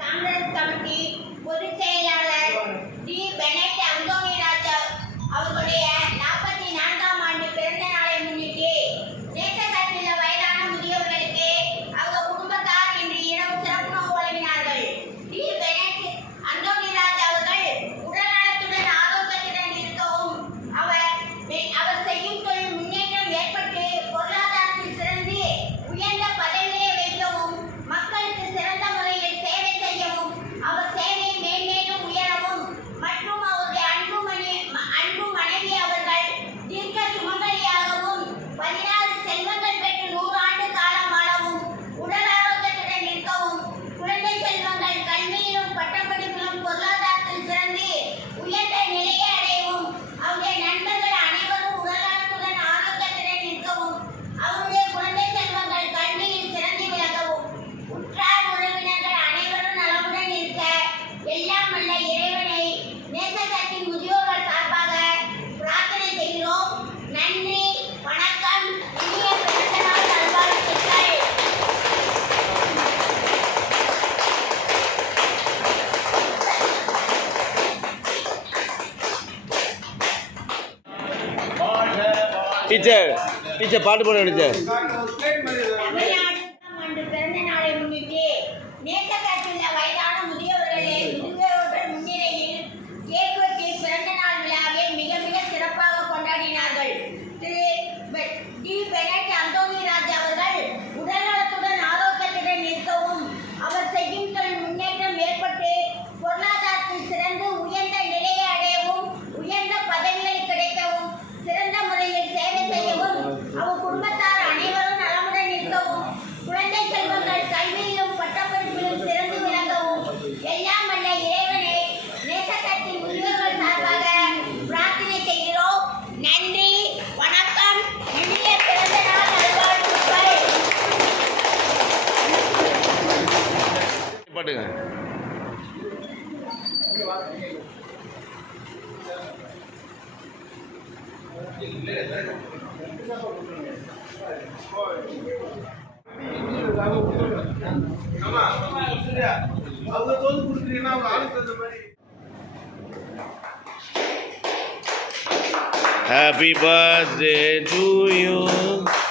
Congress committee பொதுச் செயலாளர் D. Bennett Anthony ராஜா அவர்களுடைய 44ஆம் ஆண்டு பிறந்த நாளை முன்னிட்டு தேசத்திலுள்ள வயதான முதியவர்களுக்கு அவங்க குடும்பத்தார் இன்று இரவு சிறப்புணவு வழங்கினார்கள். டி. பெனட் அந்தோணி ராஜா அவர்கள் உடல்நலத்துடன் ஆரோக்கியத்துடன் இருக்கவும் அவர் செய்யும் தொழில் முன்னேற்றம் ஏற்பட்டு பொருளாதாரத்தில் சிறந்து உயர்ந்த பதவியை வைக்கவும் மக்களுக்கு சிறந்த முறையில் சேவை செய்யவும் அவர் சேவை மேன்மேலும் உயரவும் மற்றும் அவருடைய அன்பு மனைவி அவர்கள் தீர்க்க சுமங்கலியாகவும் 16 செல்வங்கள் பெற்று 100 ஆண்டு காலம் வாழவும் உடல் ஆரோக்கியத்துடன் இருக்கவும் குழந்தை செல்வங்கள் கல்வியிலும் பட்டப்படிப்பிலும் பொருளாதாரத்தில் சிறந்து உயர்ந்த நிலையை அடையவும் அவருடைய நண்பர்கள் அனைவரும் உடல்நலத்துடன் ஆரோக்கியத்துடன் இருக்கவும் அவருடைய குழந்தை செல்வங்கள் கல்வியில் சிறந்து விளங்கவும் உற்றார் உறவினர்கள் அனைவரும் நலமுடன் இருக்க எல்லாம் வல்ல இறைவனை நேசகத்தின் முதியோர்கள் சார்பாக பிரார்த்தனை செய்கிறோம். நன்றி, வணக்கம். இனிய பிறந்த நாள் நல்வாழ்த்துக்கள். டீச்சர் பாட்டு போட டீச்சர். தமிழ்நாடு ஆண்டு பிறந்த நாளை முன்னிட்டு நேசகத்திலுள்ள வயதான முதியோர்கள் முன்னிலையில் கேக் வெட்டி பிறந்த நாள் விழாவை மிக மிக சிறப்பாக கொண்டாடினார்கள். திரு டி. பெனட் அந்தோணி ராஜா அவர்கள் உடல்நலத்துடன் ஆரோக்கியத்துடன் இருக்கவும் அவர் செய்யும் தொழில் முன்னேற்றம் ஏற்பட்டு பொருளாதாரத்தில் சிறந்து உயர்ந்த நிலையை அடையவும் உயர்ந்த பதவிகள் கிடைக்கவும் சிறந்த முறையில் சேவை செய்யவும் அவர் குடும்பத்தார் அனைவரும் நலமுடன் இருக்கவும் குழந்தை செல்வங்கள் கல்வியிலும் பட்டப்படிப்பிலும் சிறந்து விளங்கவும் எல்லாம் வல்ல இறைவனை நேசகத்தின் முதியோர்கள் சார்பாக பிரார்த்தனை செய்கிறோம். நன்றி, வணக்கம். இனிய பிறந்த நாள் நல்வாழ்த்துக்கள். பாட்டுங்க. Happy birthday to you.